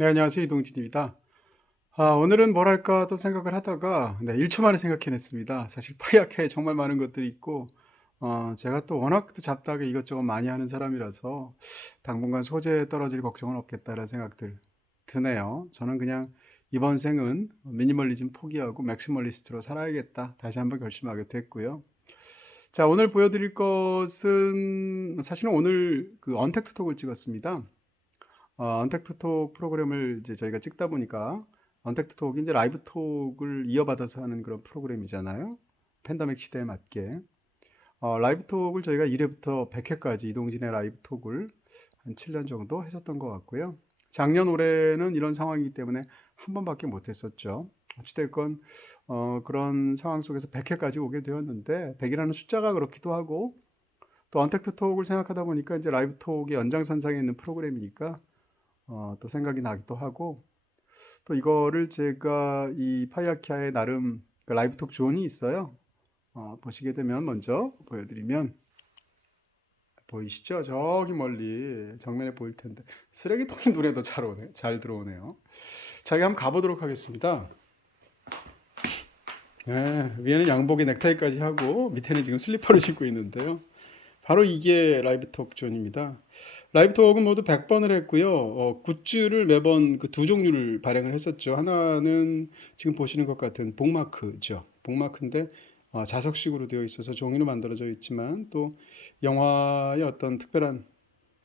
네, 안녕하세요. 이동진입니다. 오늘은 뭘 할까 또 생각을 하다가 1초 만에 생각해냈습니다. 사실 프리아케에 정말 많은 것들이 있고 제가 또 워낙 또 잡다하게 이것저것 많이 하는 사람이라서 당분간 소재에 떨어질 걱정은 없겠다라는 생각들 드네요. 저는 그냥 이번 생은 미니멀리즘 포기하고 맥시멀리스트로 살아야겠다. 다시 한번 결심하게 됐고요. 자, 오늘 보여드릴 것은 사실은 오늘 그 언택트 톡을 찍었습니다. 언택트 톡 프로그램을 이제 저희가 찍다 보니까 언택트 톡이 이제 라이브 톡을 이어받아서 하는 그런 프로그램이잖아요. 팬데믹 시대에 맞게. 라이브 톡을 저희가 1회부터 100회까지 이동진의 라이브 톡을 한 7년 정도 했었던 것 같고요. 작년 올해는 이런 상황이기 때문에 한 번밖에 못 했었죠. 어찌됐건 그런 상황 속에서 100회까지 오게 되었는데 100이라는 숫자가 그렇기도 하고 또 언택트 톡을 생각하다 보니까 이제 라이브 톡이 연장선상에 있는 프로그램이니까 또 생각이 나기도 하고 또 이거를 제가 이 파이아키아의 나름 그 라이브톡 존이 있어요. 보시게 되면 먼저 보여드리면 보이시죠? 저기 멀리 정면에 보일 텐데 쓰레기통이 눈에도 잘 들어오네요. 자, 여기 한번 가보도록 하겠습니다. 네, 위에는 양복에 넥타이까지 하고 밑에는 지금 슬리퍼를 신고 있는데요. 바로 이게 라이브톡 존입니다. 라이브톡은 모두 100번을 했고요. 굿즈를 매번 그 두 종류를 발행을 했었죠. 하나는 지금 보시는 것 같은 복마크죠. 복마크인데 자석식으로 되어 있어서 종이로 만들어져 있지만 또 영화의 어떤 특별한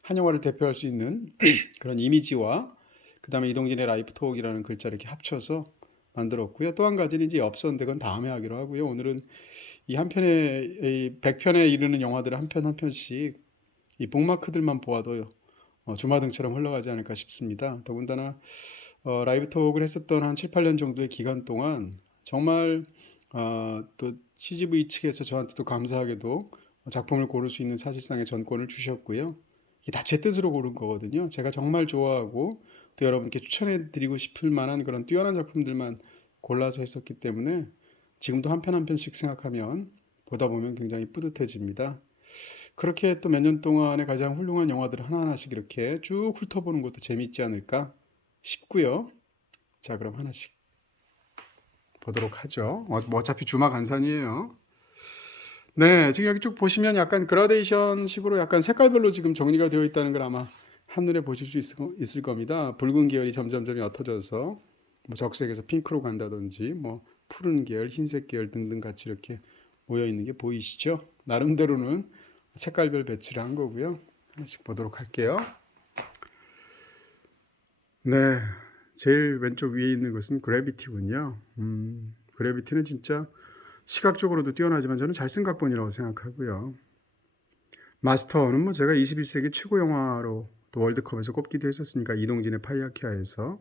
한 영화를 대표할 수 있는 그런 이미지와 그 다음에 이동진의 라이브톡이라는 글자를 이렇게 합쳐서 만들었고요. 또 한 가지는 이제 엽서인데 그건 다음에 하기로 하고요. 오늘은 이 한 편에 이 100편에 이르는 영화들을 한 편 한 편씩 이 북마크들만 보아도 주마등처럼 흘러가지 않을까 싶습니다. 더군다나 라이브 톡을 했었던 한 7, 8년 정도의 기간 동안 정말 또 CGV 측에서 저한테도 감사하게도 작품을 고를 수 있는 사실상의 전권을 주셨고요. 이게 다 제 뜻으로 고른 거거든요. 제가 정말 좋아하고 또 여러분께 추천해 드리고 싶을 만한 그런 뛰어난 작품들만 골라서 했었기 때문에 지금도 한 편 한 편씩 생각하면 보다 보면 굉장히 뿌듯해집니다. 그렇게 또 몇 년 동안의 가장 훌륭한 영화들을 하나하나씩 이렇게 쭉 훑어보는 것도 재밌지 않을까 싶고요. 자, 그럼 하나씩 보도록 하죠. 뭐 어차피 주막 안산이에요. 네, 지금 여기 쭉 보시면 약간 그라데이션 식으로 약간 색깔별로 지금 정리가 되어 있다는 걸 아마 한눈에 보실 수 있을 겁니다. 붉은 계열이 점점점 옅어져서 뭐 적색에서 핑크로 간다든지 뭐 푸른 계열, 흰색 계열 등등 같이 이렇게 모여 있는 게 보이시죠? 나름대로는 색깔별 배치를 한 거고요. 하나씩 보도록 할게요. 네, 제일 왼쪽 위에 있는 것은 그래비티군요. 그래비티는 진짜 시각적으로도 뛰어나지만 저는 잘 쓴 각본이라고 생각하고요. 마스터는 뭐 제가 21세기 최고 영화로 또 월드컵에서 꼽기도 했었으니까 이동진의 파이아키아에서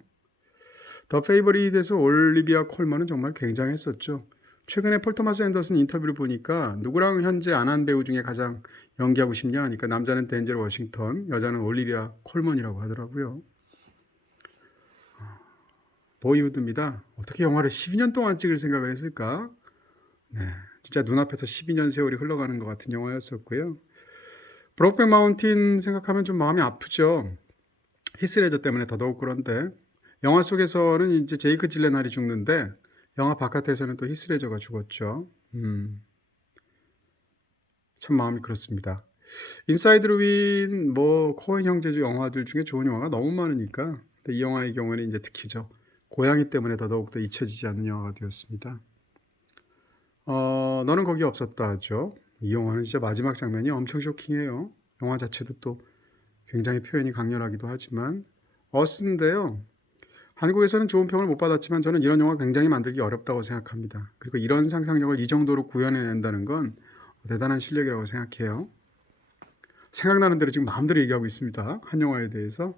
더 페이버릿에서 올리비아 콜먼은 정말 굉장했었죠. 최근에 폴 토마스 앤더슨 인터뷰를 보니까 누구랑 현재 안 한 배우 중에 가장 연기하고 싶냐 하니까 남자는 덴젤 워싱턴, 여자는 올리비아 콜먼이라고 하더라고요. 보이우드입니다. 어떻게 영화를 12년 동안 찍을 생각을 했을까? 네, 진짜 눈앞에서 12년 세월이 흘러가는 것 같은 영화였었고요. 브록백 마운틴 생각하면 좀 마음이 아프죠. 히스레저 때문에 더더욱 그런데 영화 속에서는 이제 제이크 질레날이 죽는데 영화 바깥에서는 또 히스레저가 죽었죠. 참 마음이 그렇습니다. 인사이드 루인 뭐 코엔 형제 영화들 중에 좋은 영화가 너무 많으니까 이 영화의 경우에는 이제 특히죠. 고양이 때문에 더더욱 더 잊혀지지 않는 영화가 되었습니다. 너는 거기 없었다 하죠. 이 영화는 진짜 마지막 장면이 엄청 쇼킹해요. 영화 자체도 또 굉장히 표현이 강렬하기도 하지만 어스인데요. 한국에서는 좋은 평을 못 받았지만 저는 이런 영화 굉장히 만들기 어렵다고 생각합니다. 그리고 이런 상상력을 이 정도로 구현해낸다는 건 대단한 실력이라고 생각해요. 생각나는 대로 지금 마음대로 얘기하고 있습니다. 한 영화에 대해서.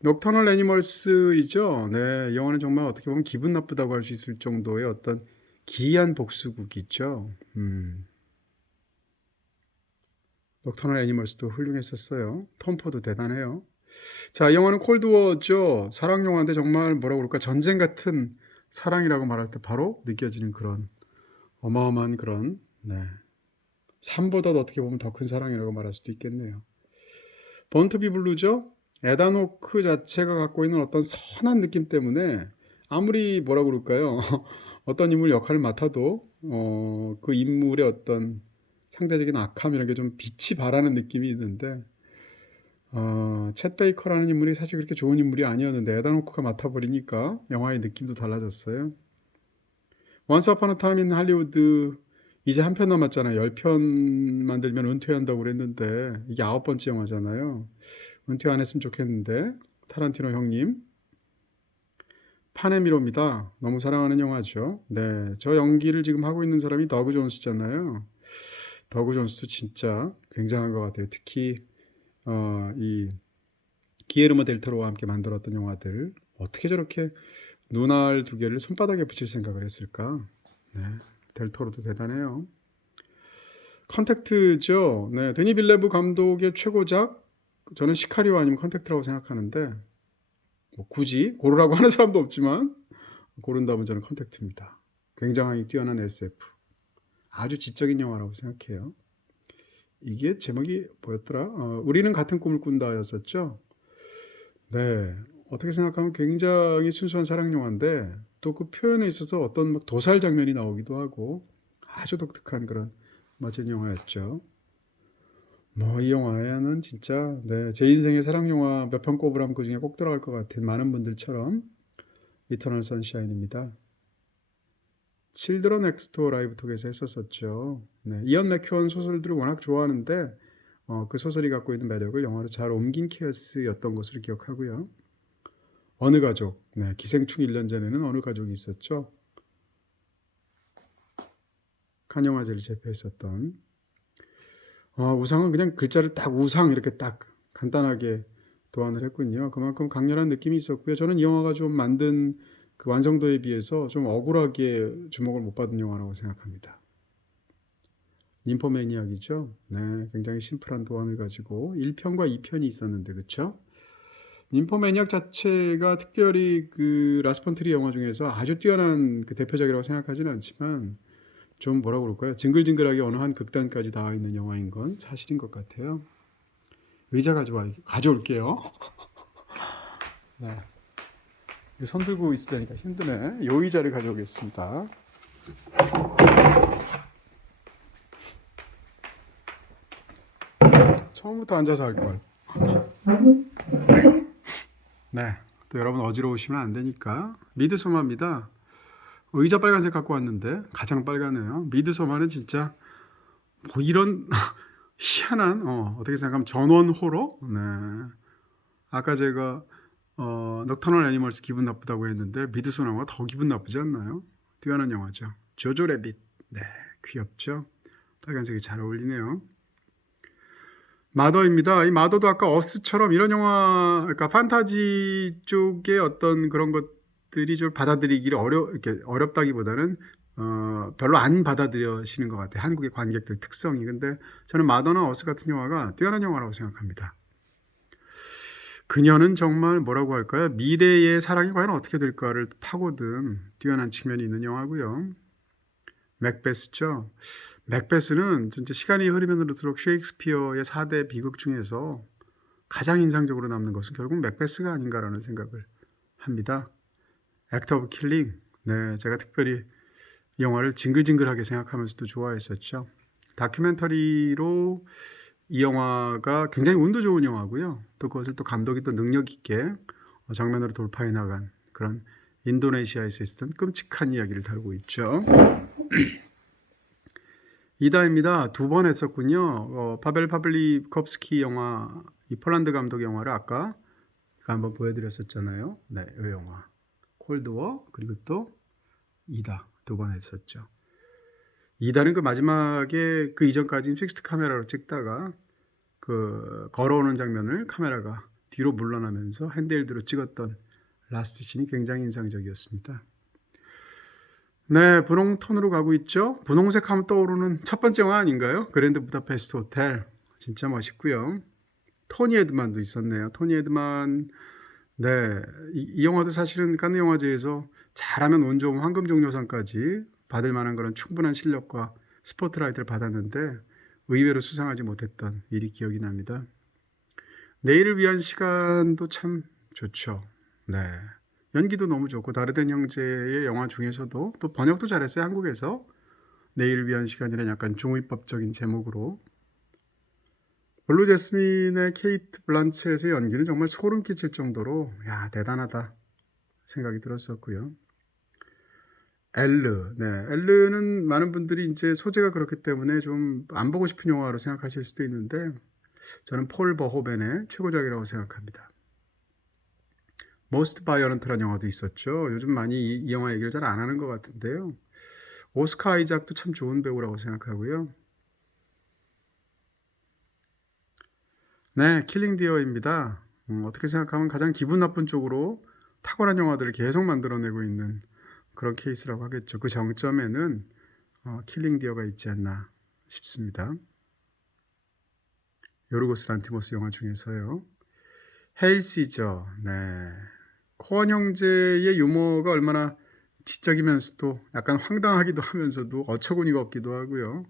넉터널 애니멀스이죠. 네, 이 영화는 정말 어떻게 보면 기분 나쁘다고 할 수 있을 정도의 어떤 기이한 복수극이죠. 넉터널 애니멀스도 훌륭했었어요. 톰 포도 대단해요. 자, 이 영화는 콜드워죠. 사랑 영화인데 정말 뭐라고 그럴까 전쟁 같은 사랑이라고 말할 때 바로 느껴지는 그런 어마어마한 그런 네. 삶보다도 어떻게 보면 더 큰 사랑이라고 말할 수도 있겠네요. 본투비 블루죠. 에단 호크 자체가 갖고 있는 어떤 선한 느낌 때문에 아무리 뭐라 그럴까요? 어떤 인물 역할을 맡아도 그 인물의 어떤 상대적인 악함 이런 게 좀 빛이 발하는 느낌이 있는데 챗 베이커라는 인물이 사실 그렇게 좋은 인물이 아니었는데 에단 호크가 맡아버리니까 영화의 느낌도 달라졌어요. 원스 어폰 어 타임 인 할리우드 이제 한 편 남았잖아요. 10편 만들면 은퇴한다고 그랬는데 이게 9번째 영화잖아요. 은퇴 안 했으면 좋겠는데 타란티노 형님 파네미로입니다. 너무 사랑하는 영화죠. 네, 저 연기를 지금 하고 있는 사람이 더그 존스잖아요. 더그 존스도 진짜 굉장한 것 같아요. 특히 이 기에르모 델 토로와 함께 만들었던 영화들 어떻게 저렇게 눈알 두 개를 손바닥에 붙일 생각을 했을까? 네, 델 토로도 대단해요. 컨택트죠. 네, 드니 빌레브 감독의 최고작 저는 시카리오 아니면 컨택트라고 생각하는데 뭐 굳이 고르라고 하는 사람도 없지만 고른다면 저는 컨택트입니다. 굉장히 뛰어난 SF. 아주 지적인 영화라고 생각해요. 이게 제목이 뭐였더라? 우리는 같은 꿈을 꾼다였었죠. 네. 어떻게 생각하면 굉장히 순수한 사랑 영화인데 또 그 표현에 있어서 어떤 막 도살 장면이 나오기도 하고 아주 독특한 그런 멋진 영화였죠. 뭐 이 영화에는 진짜 네, 제 인생의 사랑 영화 몇 편 꼽으라면 그 중에 꼭 들어갈 것 같은 많은 분들처럼 이터널 선샤인입니다. 칠드런 넥스토 라이브톡에서 했었었죠. 네, 이언 맥큐언 소설들을 워낙 좋아하는데 그 소설이 갖고 있는 매력을 영화로 잘 옮긴 케어스였던 것으로 기억하고요. 어느 가족, 네, 기생충 1년 전에는 어느 가족이 있었죠. 칸 영화제를 제패했었던 우상은 그냥 글자를 딱 우상 이렇게 딱 간단하게 도안을 했군요. 그만큼 강렬한 느낌이 있었고요. 저는 이 영화가 좀 만든 그 완성도에 비해서 좀 억울하게 주목을 못 받은 영화라고 생각합니다. ним포매니악이죠. 네, 굉장히 심플한 도안을 가지고 1편과 2편이 있었는데 그렇죠? ним포매니악 자체가 특별히 그 라스펀트리 영화 중에서 아주 뛰어난 그 대표작이라고 생각하지는 않지만 좀 뭐라 그럴까요? 징글징글하게 어느 한 극단까지 닿아 있는 영화인 건 사실인 것 같아요. 의자 가져올게요. 네. 손 들고 있으려니까 힘드네. 요 의자를 가져오겠습니다. 처음부터 앉아서 할 걸. 네. 또 여러분 어지러우시면 안 되니까. 미드소마입니다. 의자 빨간색 갖고 왔는데 가장 빨가네요. 미드소마는 진짜 뭐 이런 희한한 어떻게 생각하면 전원 호러? 네. 아까 제가 넉터널 애니멀스 기분 나쁘다고 했는데 미드소마가 더 기분 나쁘지 않나요? 뛰어난 영화죠. 조조 래빗. 네. 귀엽죠? 빨간색이 잘 어울리네요. 마더입니다. 이 마더도 아까 어스처럼 이런 영화, 그러니까 판타지 쪽의 어떤 그런 것들이 좀 받아들이기를 이렇게 어렵다기보다는 별로 안 받아들여지는 것 같아요. 한국의 관객들 특성이. 근데 저는 마더나 어스 같은 영화가 뛰어난 영화라고 생각합니다. 그녀는 정말 뭐라고 할까요? 미래의 사랑이 과연 어떻게 될까를 파고든 뛰어난 측면이 있는 영화고요. 맥베스죠. 맥베스는 진짜 시간이 흐르면 흐를수록 셰익스피어의 4대 비극 중에서 가장 인상적으로 남는 것은 결국 맥베스가 아닌가라는 생각을 합니다. 액트 오브 킬링. 네, 제가 특별히 이 영화를 징글징글하게 생각하면서도 좋아했었죠. 다큐멘터리로 이 영화가 굉장히 운도 좋은 영화고요. 또 그것을 또 감독이 또 능력 있게 장면으로 돌파해 나간 그런 인도네시아에서 있었던 끔찍한 이야기를 다루고 있죠. 이다입니다. 2번 했었군요. 파벨 파블리컵스키 영화, 이 폴란드 감독 영화를 아까 한번 보여드렸었잖아요. 네, 이 영화. 콜드워, 그리고 또 이다. 2번 했었죠. 이다는 그 마지막에 그 이전까지는 픽스트 카메라로 찍다가 그 걸어오는 장면을 카메라가 뒤로 물러나면서 핸드헬드로 찍었던 라스트 씬이 굉장히 인상적이었습니다. 네, 분홍 톤으로 가고 있죠. 분홍색 하면 떠오르는 첫 번째 영화 아닌가요? 그랜드 부다페스트 호텔. 진짜 멋있고요. 토니 에드만도 있었네요. 토니 에드만. 네, 이 영화도 사실은 칸느 영화제에서 잘하면 운 좋은 황금종려상까지 받을 만한 그런 충분한 실력과 스포트라이트를 받았는데 의외로 수상하지 못했던 일이 기억이 납니다. 내일을 위한 시간도 참 좋죠. 네. 연기도 너무 좋고 다르덴 형제의 영화 중에서도 또 번역도 잘했어요. 한국에서 내일을 위한 시간이라는 약간 중의법적인 제목으로. 블루 제스민의 케이트 블란쳇의 연기는 정말 소름 끼칠 정도로 야 대단하다 생각이 들었었고요. 엘르, 네, 엘르는 많은 분들이 이제 소재가 그렇기 때문에 좀 안 보고 싶은 영화로 생각하실 수도 있는데 저는 폴 버호벤의 최고작이라고 생각합니다. Most Violent라는 영화도 있었죠. 요즘 많이 이 영화 얘기를 잘 안 하는 것 같은데요. 오스카 아이작도 참 좋은 배우라고 생각하고요. 네, 킬링 디어입니다. 어떻게 생각하면 가장 기분 나쁜 쪽으로 탁월한 영화들을 계속 만들어내고 있는 그런 케이스라고 하겠죠. 그 정점에는 킬링 디어가 있지 않나 싶습니다. 요르고스 란티모스 영화 중에서요. 헤일 시저, 네. 코언 형제의 유머가 얼마나 지적이면서도 약간 황당하기도 하면서도 어처구니가 없기도 하고요.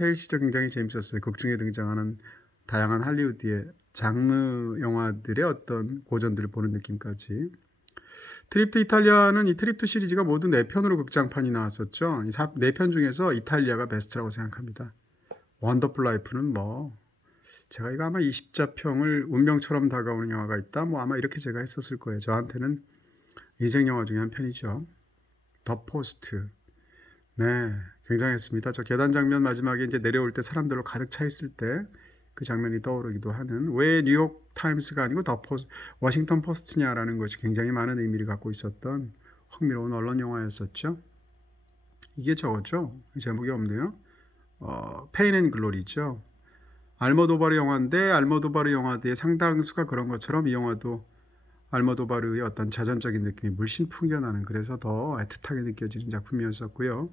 헤일 시저 굉장히 재밌었어요. 극 중에 등장하는 다양한 할리우드의 장르 영화들의 어떤 고전들을 보는 느낌까지. 트립 투 이탈리아는 이 트립 투 시리즈가 모두 4편으로 극장판이 나왔었죠. 이 4편 중에서 이탈리아가 베스트라고 생각합니다. 원더풀 라이프는 뭐 제가 이거 아마 20자평을 운명처럼 다가오는 영화가 있다. 뭐 아마 이렇게 제가 했었을 거예요. 저한테는 인생 영화 중에 한 편이죠. 더 포스트. 네, 굉장했습니다. 저 계단 장면 마지막에 이제 내려올 때 사람들로 가득 차 있을 때 그 장면이 떠오르기도 하는 왜 뉴욕 타임스가 아니고 워싱턴 포스트냐라는 것이 굉장히 많은 의미를 갖고 있었던 흥미로운 언론 영화였었죠. 이게 저거죠. 제목이 없네요. 페인 앤 글로리죠. 알모도바르 영화인데 알모도바르 영화들의 상당수가 그런 것처럼 이 영화도 알모도바르의 어떤 자전적인 느낌이 물씬 풍겨나는 그래서 더 애틋하게 느껴지는 작품이었었고요.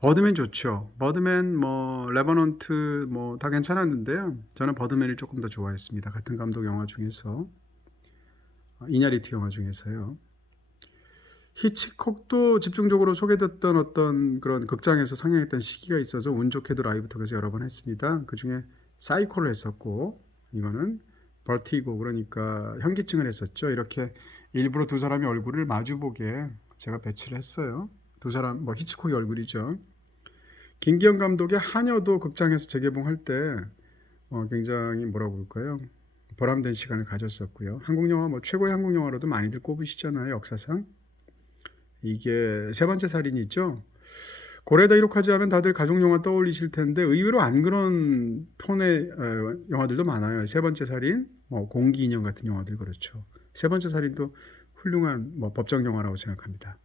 버드맨 좋죠. 버드맨 뭐 레버넌트 뭐 다 괜찮았는데요. 저는 버드맨을 조금 더 좋아했습니다. 같은 감독 영화 중에서 이냐리트 영화 중에서요. 히치콕도 집중적으로 소개됐던 어떤 그런 극장에서 상영했던 시기가 있어서 운 좋게도 라이브톡에서 여러 번 했습니다. 그 중에 사이코를 했었고 이거는 버티고 그러니까 현기증을 했었죠. 이렇게 일부러 두 사람의 얼굴을 마주보게 제가 배치를 했어요. 두 사람 뭐 히치콕의 얼굴이죠. 김기현 감독의 하녀도 극장에서 재개봉할 때 굉장히 뭐라고 볼까요? 보람된 시간을 가졌었고요. 한국 영화 뭐 최고의 한국 영화로도 많이들 꼽으시잖아요. 역사상. 이게 세 번째 살인이죠. 고레다 이로카즈 하면 다들 가족 영화 떠올리실 텐데 의외로 안 그런 톤의 영화들도 많아요. 세 번째 살인, 뭐 공기 인형 같은 영화들 그렇죠. 세 번째 살인도 훌륭한 뭐 법정 영화라고 생각합니다.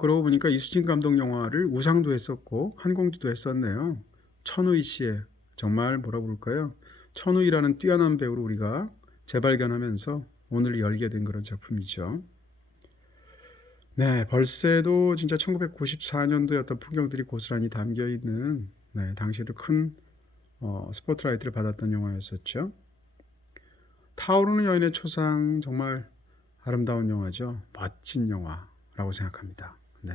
그러고 보니까 이수진 감독 영화를 우상도 했었고 한공주도 했었네요. 천우희 씨의 정말 뭐라고 그럴까요? 천우희라는 뛰어난 배우를 우리가 재발견하면서 오늘 열게 된 그런 작품이죠. 네, 벌새도 진짜 1994년도의 어떤 풍경들이 고스란히 담겨 있는 네, 당시에도 큰 스포트라이트를 받았던 영화였었죠. 타오르는 여인의 초상 정말 아름다운 영화죠. 멋진 영화라고 생각합니다. 네.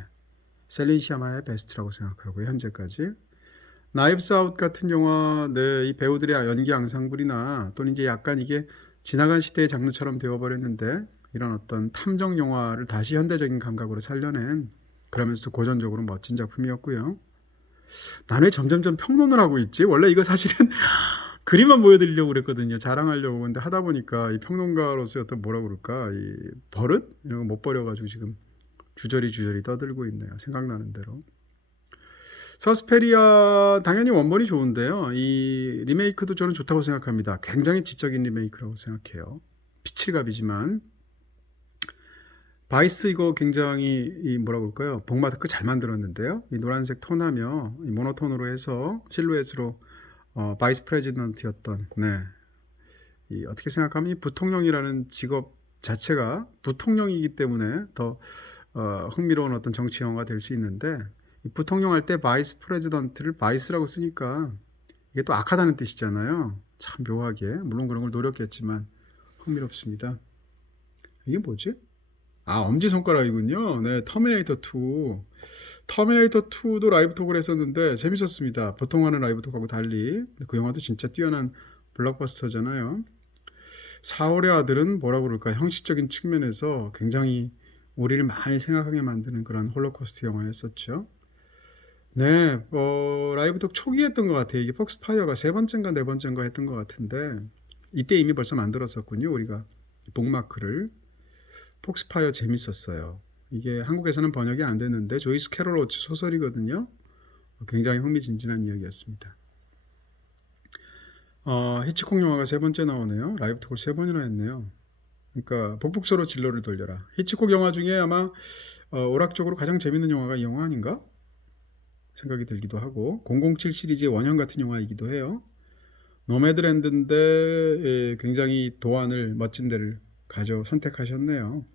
셀린 시아마의 베스트라고 생각하고요. 현재까지. 나이브스 아웃 같은 영화, 네, 이 배우들의 연기 앙상블이나 또는 이제 약간 이게 지나간 시대의 장르처럼 되어버렸는데 이런 어떤 탐정 영화를 다시 현대적인 감각으로 살려낸 그러면서도 고전적으로 멋진 작품이었고요. 난 왜 점점점 평론을 하고 있지? 원래 이거 사실은 그림만 보여드리려고 그랬거든요. 자랑하려고. 근데 하다 보니까 이 평론가로서의 어떤 뭐라 그럴까 이 버릇 이런 거 못 버려가지고 지금 주저리 떠들고 있네요. 생각나는 대로. 서스페리아 당연히 원본이 좋은데요. 이 리메이크도 저는 좋다고 생각합니다. 굉장히 지적인 리메이크라고 생각해요. 피칠갑이지만 바이스 이거 굉장히 이 뭐라 그럴까요? 복마스크 잘 만들었는데요. 이 노란색 톤하며 이 모노톤으로 해서 실루엣으로 바이스 프레지던트였던 네. 이 어떻게 생각하면 이 부통령이라는 직업 자체가 부통령이기 때문에 더 흥미로운 어떤 정치 영화가 될 수 있는데 이 부통령 할 때 바이스 프레지던트를 바이스라고 쓰니까 이게 또 악하다는 뜻이잖아요. 참 묘하게 물론 그런 걸 노렸겠지만 흥미롭습니다. 이게 뭐지? 엄지손가락이군요. 네, 터미네이터 2. 터미네이터 2도 라이브 톡을 했었는데 재밌었습니다. 보통 하는 라이브 톡하고 달리 그 영화도 진짜 뛰어난 블록버스터잖아요. 4월의 아들은 뭐라고 그럴까? 형식적인 측면에서 굉장히 우리를 많이 생각하게 만드는 그런 홀로코스트 영화였었죠. 네, 라이브톡 초기에 했던 것 같아요. 이게 폭스파이어가 세 번째인가 네 번째인가 했던 것 같은데 이때 이미 벌써 만들었었군요. 우리가 북마크를. 폭스파이어 재밌었어요. 이게 한국에서는 번역이 안 됐는데 조이스 캐롤 오츠 소설이거든요. 굉장히 흥미진진한 이야기였습니다. 히치콕 영화가 세 번째 나오네요. 라이브톡을 세 번이나 했네요. 그러니까 북북서로 진로를 돌려라. 히치콕 영화 중에 아마 오락적으로 가장 재밌는 영화가 이 영화 아닌가 생각이 들기도 하고 007 시리즈의 원형 같은 영화이기도 해요. 노매드랜드인데 굉장히 도안을 멋진 데를 선택하셨네요.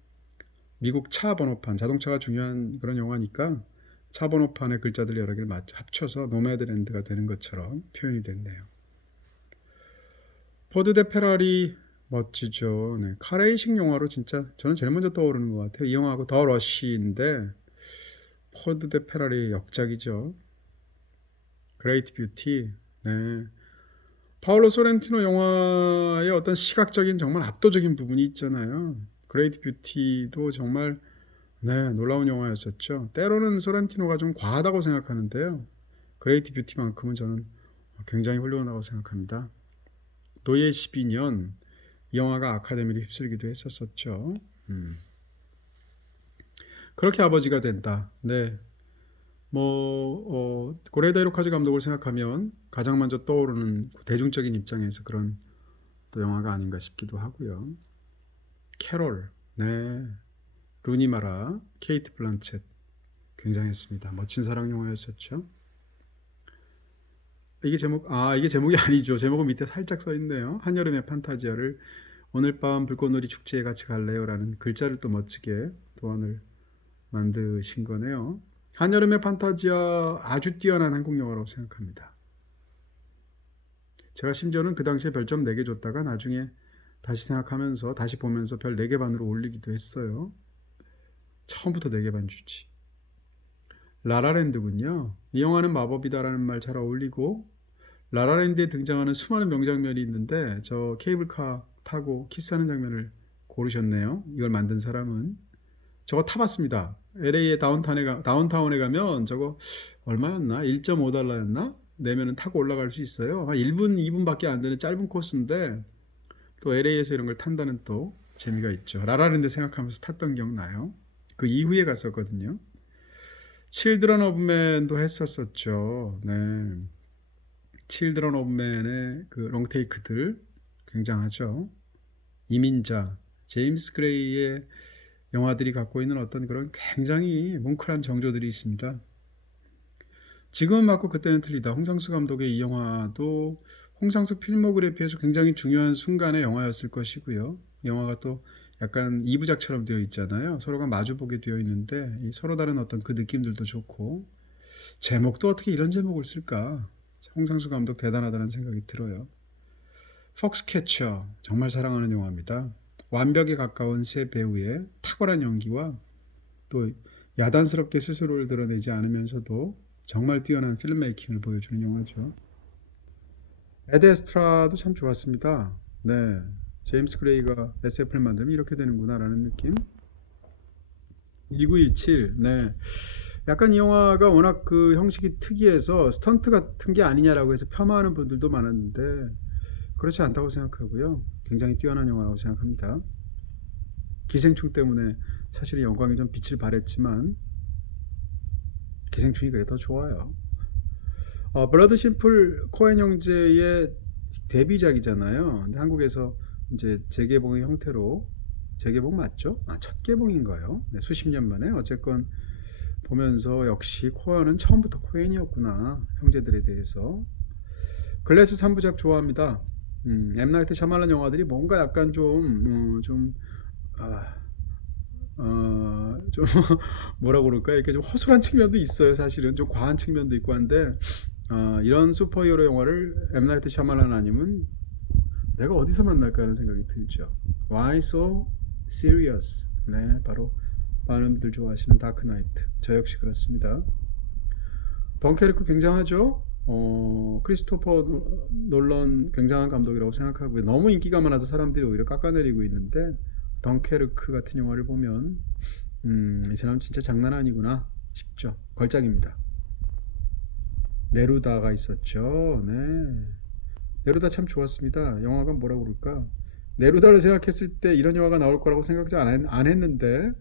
미국 차 번호판, 자동차가 중요한 그런 영화니까 차 번호판의 글자들 여러 개를 합쳐서 노매드랜드가 되는 것처럼 표현이 됐네요. 포드 대 페라리 멋지죠. 네, 카레이싱 영화로 진짜 저는 제일 먼저 떠오르는 것 같아요. 이 영화하고 더 러쉬인데 포드 대 페라리 역작이죠. 그레이트 뷰티. 네. 파올로 소렌티노 영화의 어떤 시각적인 정말 압도적인 부분이 있잖아요. 그레이트 뷰티도 정말 네, 놀라운 영화였었죠. 때로는 소렌티노가 좀 과하다고 생각하는데요. 그레이트 뷰티만큼은 저는 굉장히 훌륭하다고 생각합니다. 노예 12년 이 영화가 아카데미를 휩쓸기도 했었었죠. 그렇게 아버지가 된다. 네, 고레다 히로카즈 감독을 생각하면 가장 먼저 떠오르는 대중적인 입장에서 그런 또 영화가 아닌가 싶기도 하고요. 캐롤, 네, 루니마라, 케이트 블란쳇 굉장했습니다. 멋진 사랑 영화였었죠. 이게 제목이 아니죠. 제목은 밑에 살짝 써 있네요. 한여름의 판타지아를 오늘 밤 불꽃놀이 축제에 같이 갈래요라는 글자를 또 멋지게 도안을 만드신 거네요. 한여름의 판타지아 아주 뛰어난 한국 영화라고 생각합니다. 제가 심지어는 그 당시에 별점 4개 줬다가 나중에 다시 생각하면서 다시 보면서 별 4개 반으로 올리기도 했어요. 처음부터 4개 반 주지. 라라랜드군요. 이 영화는 마법이다라는 말 잘 어울리고 라라랜드에 등장하는 수많은 명장면이 있는데 저 케이블카 타고 키스하는 장면을 고르셨네요. 이걸 만든 사람은 저거 타봤습니다. LA의 다운타운에 가면 저거 얼마였나? 1.5달러였나? 내면은 타고 올라갈 수 있어요. 한 1분, 2분밖에 안 되는 짧은 코스인데 또 LA에서 이런 걸 탄다는 또 재미가 있죠. 라라랜드 생각하면서 탔던 기억 나요. 그 이후에 갔었거든요. 칠드런 오브 맨도 했었었죠. 네. 칠드런 오브 맨의 그 롱테이크들 굉장하죠. 이민자, 제임스 그레이의 영화들이 갖고 있는 어떤 그런 굉장히 뭉클한 정조들이 있습니다. 지금은 맞고 그때는 틀리다. 홍상수 감독의 이 영화도 홍상수 필모그래피에서 굉장히 중요한 순간의 영화였을 것이고요. 영화가 또 약간 2부작처럼 되어 있잖아요. 서로가 마주보게 되어 있는데 서로 다른 어떤 그 느낌들도 좋고 제목도 어떻게 이런 제목을 쓸까? 홍상수 감독 대단하다는 생각이 들어요. 폭스캐쳐 정말 사랑하는 영화입니다. 완벽에 가까운 새 배우의 탁월한 연기와 또 야단스럽게 스스로를 드러내지 않으면서도 정말 뛰어난 필름 메이킹을 보여주는 영화죠. 에드 에스트라도 참 좋았습니다. 네, 제임스 그레이가 SF를 만들면 이렇게 되는구나 라는 느낌. 2917. 네. 약간 이 영화가 워낙 그 형식이 특이해서 스턴트 같은 게 아니냐라고 해서 폄하하는 분들도 많았는데 그렇지 않다고 생각하고요. 굉장히 뛰어난 영화라고 생각합니다. 기생충 때문에 사실 영광이 좀 빛을 발했지만 기생충이 그게 더 좋아요. 브러드 심플 코엔 형제의 데뷔작이잖아요. 근데 한국에서 이제 재개봉의 형태로 재개봉 맞죠? 첫 개봉인가요? 네, 수십 년 만에 어쨌건 보면서 역시 코엔은 처음부터 코엔이었구나. 형제들에 대해서. 글래스 3부작 좋아합니다. 엠 나이트 샤말란 영화들이 뭔가 약간 아, 좀 뭐라고 그럴까 이렇게 좀 허술한 측면도 있어요. 사실은 좀 과한 측면도 있고 한데 이런 슈퍼히어로 영화를 엠 나이트 샤말란 아니면 내가 어디서 만날까 하는 생각이 들죠. Why so serious? 네, 바로 많은 분들 좋아하시는 다크 나이트. 저 역시 그렇습니다. 덩케르크 굉장하죠? 크리스토퍼 놀런 굉장한 감독이라고 생각하고요. 너무 인기가 많아서 사람들이 오히려 깎아내리고 있는데 덩케르크 같은 영화를 보면 이 사람 진짜 장난 아니구나 싶죠. 걸작입니다. 네루다가 있었죠. 네. 네루다 참 좋았습니다. 영화가 뭐라고 그럴까? 네루다를 생각했을 때 이런 영화가 나올 거라고 생각 안 했는데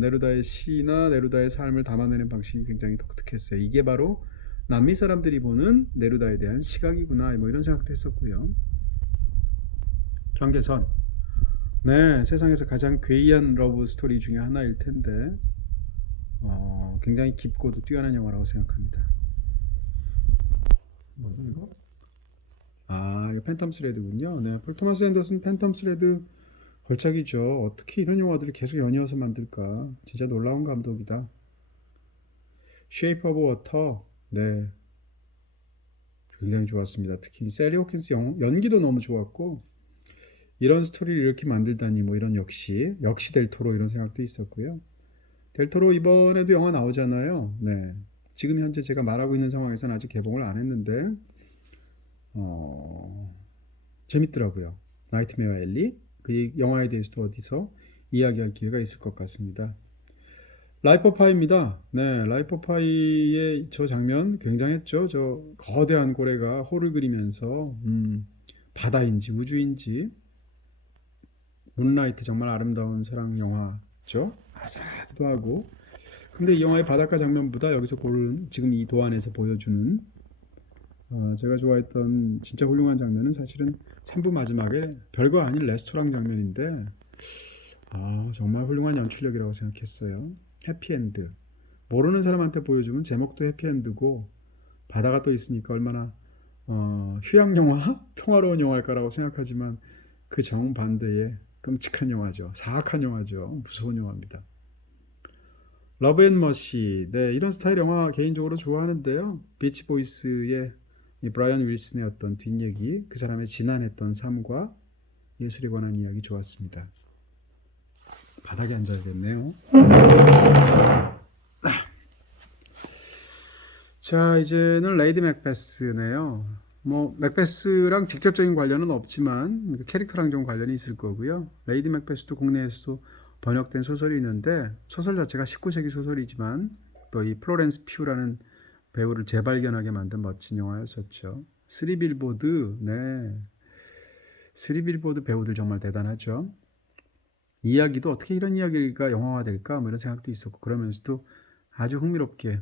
네루다의 시나 네루다의 삶을 담아내는 방식이 굉장히 독특했어요. 이게 바로 남미 사람들이 보는 네루다에 대한 시각이구나 뭐 이런 생각도 했었고요. 경계선. 네, 세상에서 가장 괴이한 러브 스토리 중에 하나일 텐데 굉장히 깊고도 뛰어난 영화라고 생각합니다. 뭐죠 이거? 아, 이거 팬텀 스레드군요. 네, 폴 토마스 앤더슨 팬텀 스레드 걸작이죠. 어떻게 이런 영화들을 계속 연이어서 만들까? 진짜 놀라운 감독이다. 쉐이프 오브 워터. 네, 굉장히 좋았습니다. 특히 셀리 호킨스 연기도 너무 좋았고 이런 스토리를 이렇게 만들다니 뭐 이런 역시 델토로 이런 생각도 있었고요. 델토로 이번에도 영화 나오잖아요. 네. 지금 현재 제가 말하고 있는 상황에서는 아직 개봉을 안 했는데 어, 재밌더라고요. 나이트메어 엘리 그 영화에 대해서도 어디서 이야기할 기회가 있을 것 같습니다. 라이프 오브 파이입니다. 네, 라이프 오브 파이의 저 장면 굉장했죠. 저 거대한 고래가 호를 그리면서 바다인지 우주인지 문라이트 정말 아름다운 사랑 영화죠. 아슬하기도 하고. 근데 이 영화의 바닷가 장면보다 여기서 고른 지금 이 도안에서 보여주는 제가 좋아했던 진짜 훌륭한 장면은 사실은 3부 마지막에 별거 아닌 레스토랑 장면인데 정말 훌륭한 연출력이라고 생각했어요. 해피엔드. 모르는 사람한테 보여주면 제목도 해피엔드고 바다가 또 있으니까 얼마나 휴양 영화, 평화로운 영화일까라고 생각하지만 그 정반대의 끔찍한 영화죠. 사악한 영화죠. 무서운 영화입니다. 러브 앤 머시. 네, 이런 스타일 영화 개인적으로 좋아하는데요. 비치 보이스의 이 브라이언 윌슨의 어떤 뒷얘기, 그 사람의 지난했던 삶과 예술에 관한 이야기 좋았습니다. 바닥에 앉아야겠네요. 자, 이제는 레이디 맥베스네요. 뭐 맥베스랑 직접적인 관련은 없지만 캐릭터랑 좀 관련이 있을 거고요. 레이디 맥베스도 국내에서도 번역된 소설이 있는데 소설 자체가 19세기 소설이지만 또 이 플로렌스 퓨라는 배우를 재발견하게 만든 멋진 영화였었죠. 스리 빌보드, 네, 스리 빌보드 배우들 정말 대단하죠. 이야기도 어떻게 이런 이야기가 영화화될까 뭐 이런 생각도 있었고 그러면서도 아주 흥미롭게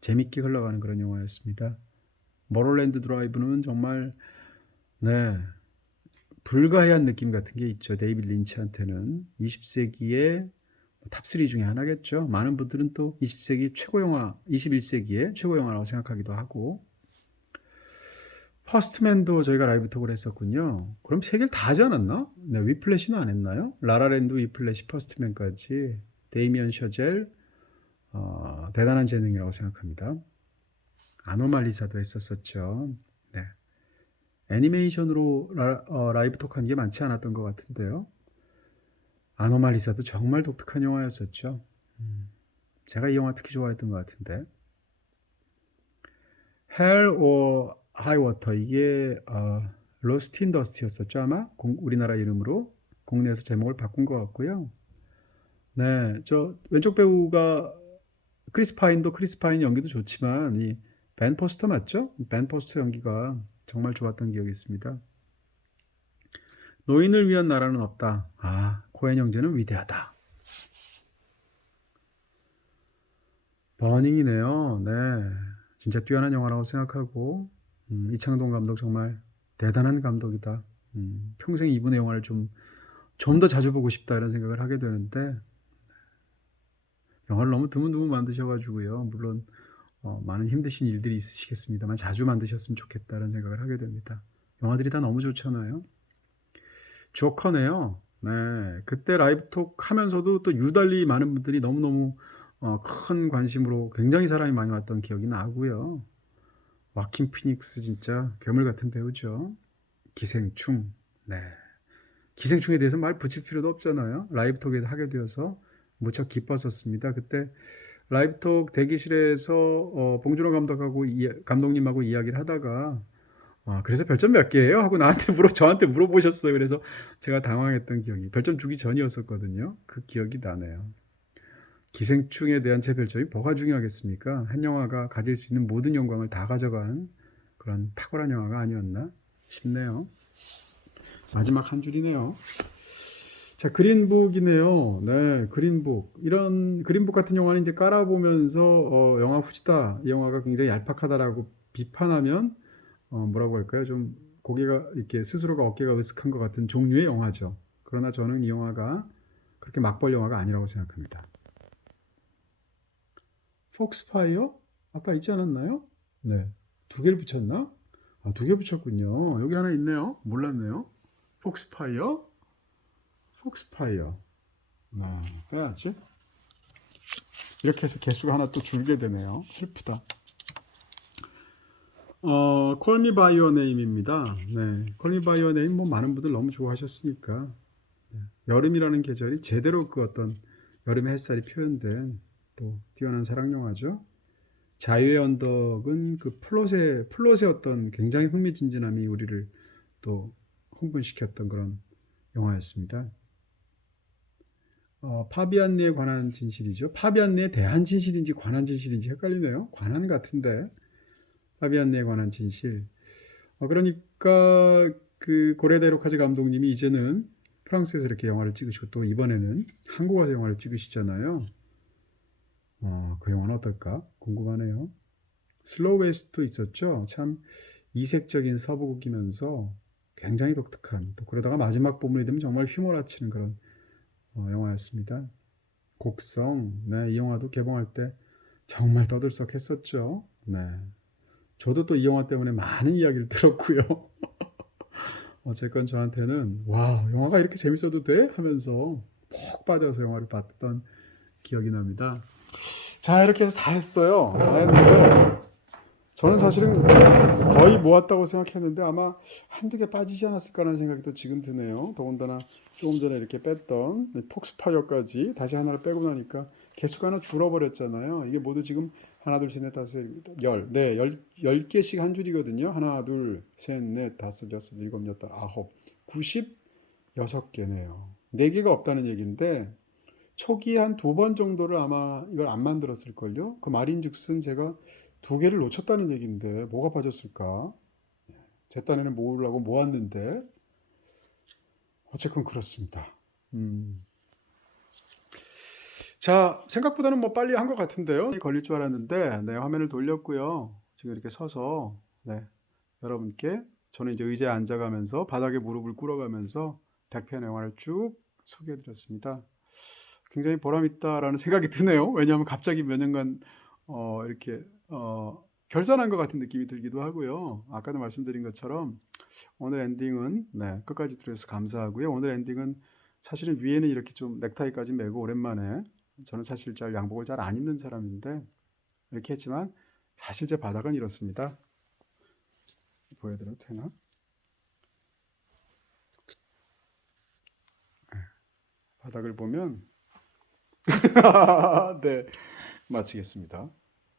재밌게 흘러가는 그런 영화였습니다. 머롤랜드 드라이브는 정말 네 불가해한 느낌 같은 게 있죠. 데이빗 린치한테는 20세기의 탑3 중에 하나겠죠. 많은 분들은 또 20세기 최고 영화, 21세기의 최고 영화라고 생각하기도 하고 퍼스트맨도 저희가 라이브 톡을 했었군요. 그럼 세 개를 다 하지 않았나? 네, 위플래시는 안 했나요? 라라랜드, 위플래시, 퍼스트맨까지 데이미언 셔젤 대단한 재능이라고 생각합니다. 아노말리사도 했었었죠. 네. 애니메이션으로 라이브 톡한 게 많지 않았던 것 같은데요. 아노말리사도 정말 독특한 영화였었죠. 제가 이 영화 특히 좋아했던 것 같은데. Hell or High Water 이게 로스트 인 더스트였었죠 아마 우리나라 이름으로 국내에서 제목을 바꾼 것 같고요. 네, 저 왼쪽 배우가 크리스 파인 연기도 좋지만 이 벤 포스터 맞죠? 벤 포스터 연기가 정말 좋았던 기억이 있습니다. 노인을 위한 나라는 없다. 코엔 형제는 위대하다. 버닝이네요. 네, 진짜 뛰어난 영화라고 생각하고 이창동 감독 정말 대단한 감독이다. 평생 이분의 영화를 좀 더 자주 보고 싶다 이런 생각을 하게 되는데 영화를 너무 드문드문 만드셔가지고요. 물론 많은 힘드신 일들이 있으시겠습니다만 자주 만드셨으면 좋겠다는 생각을 하게 됩니다. 영화들이 다 너무 좋잖아요. 조커네요. 네, 그때 라이브톡 하면서도 또 유달리 많은 분들이 너무너무 큰 관심으로 굉장히 사람이 많이 왔던 기억이 나고요. 와킨 피닉스 진짜 괴물 같은 배우죠. 기생충. 네. 기생충에 대해서 말 붙일 필요도 없잖아요. 라이브톡에서 하게 되어서 무척 기뻤었습니다. 그때 라이브톡 대기실에서 봉준호 감독님하고 이야기를 하다가 그래서 별점 몇 개예요? 하고 저한테 물어보셨어요. 그래서 제가 당황했던 기억이 별점 주기 전이었었거든요. 그 기억이 나네요. 기생충에 대한 제 별점이 뭐가 중요하겠습니까? 한 영화가 가질 수 있는 모든 영광을 다 가져간 그런 탁월한 영화가 아니었나 싶네요. 마지막 한 줄이네요. 자, 그린북이네요. 네, 그린북. 이런 그린북 같은 영화는 이제 깔아보면서 영화 후지다, 이 영화가 굉장히 얄팍하다라고 비판하면 뭐라고 할까요? 좀 고개가 이렇게 스스로가 어깨가 으쓱한 것 같은 종류의 영화죠. 그러나 저는 이 영화가 그렇게 막벌 영화가 아니라고 생각합니다. 폭스파이어? 아까 있지 않았나요? 네. 두 개를 붙였나? 두 개 붙였군요. 여기 하나 있네요. 몰랐네요. 폭스파이어? 폭스파이어. 해야지. 이렇게 해서 개수가 하나 또 줄게 되네요. 슬프다. Call Me By Your Name입니다. 네. Call Me By Your Name 뭐 많은 분들 너무 좋아하셨으니까. 네. 여름이라는 계절이 제대로 그 어떤 여름의 햇살이 표현된 또 뛰어난 사랑 영화죠. 자유의 언덕은 그 플롯의 어떤 굉장히 흥미진진함이 우리를 또 흥분시켰던 그런 영화였습니다. 파비안니에 관한 진실이죠. 파비안니에 대한 진실인지 관한 진실인지 헷갈리네요. 관한 같은데. 파비안니에 관한 진실. 그러니까 그 고레데 로카즈 감독님이 이제는 프랑스에서 이렇게 영화를 찍으시고 또 이번에는 한국 와서 영화를 찍으시잖아요. 그 영화는 어떨까 궁금하네요. 슬로우 웨스트도 있었죠. 참 이색적인 서부극이면서 굉장히 독특한, 또 그러다가 마지막 부분이 되면 정말 휘몰아치는 그런 영화였습니다. 곡성, 네, 이 영화도 개봉할 때 정말 떠들썩했었죠. 네, 저도 또 이 영화 때문에 많은 이야기를 들었고요. 어쨌건 저한테는 와, 영화가 이렇게 재밌어도 돼? 하면서 푹 빠져서 영화를 봤던 기억이 납니다. 자, 이렇게 해서 다 했어요. 다 했는데 저는 사실은 거의 모았다고 생각했는데 아마 한두 개 빠지지 않았을까라는 생각이 또 지금 드네요. 더군다나 조금 전에 이렇게 뺐던 폭스파이어까지 다시 하나를 빼고 나니까 개수가 하나 줄어버렸잖아요. 이게 모두 지금 하나, 둘, 셋, 넷, 다섯, 열, 네, 열 개씩 한 줄이거든요. 하나, 둘, 셋, 넷, 다섯, 여섯, 일곱, 여덟, 아홉, 96개네요. 네 개가 없다는 얘기인데 초기 한 두 번 정도를 아마 이걸 안 만들었을걸요. 그 말인즉슨 제가 두 개를 놓쳤다는 얘기인데 뭐가 빠졌을까? 제 딴에는 모으려고 모았는데 어쨌건 그렇습니다. 음. 자, 생각보다는 뭐 빨리 한 것 같은데요. 걸릴 줄 알았는데 네, 화면을 돌렸고요. 지금 이렇게 서서 네, 여러분께 저는 이제 의자에 앉아가면서 바닥에 무릎을 꿇어가면서 100편 영화를 쭉 소개해드렸습니다. 굉장히 보람있다라는 생각이 드네요. 왜냐하면 갑자기 몇 년간 이렇게 결산한 것 같은 느낌이 들기도 하고요. 아까도 말씀드린 것처럼 오늘 엔딩은 네, 끝까지 들어주셔서 감사하고요. 오늘 엔딩은 사실은 위에는 이렇게 좀 넥타이까지 매고 오랜만에 저는 사실 잘 양복을 잘 안 입는 사람인데 이렇게 했지만 사실 제 바닥은 이렇습니다. 보여드려도 되나? 바닥을 보면 네, 마치겠습니다.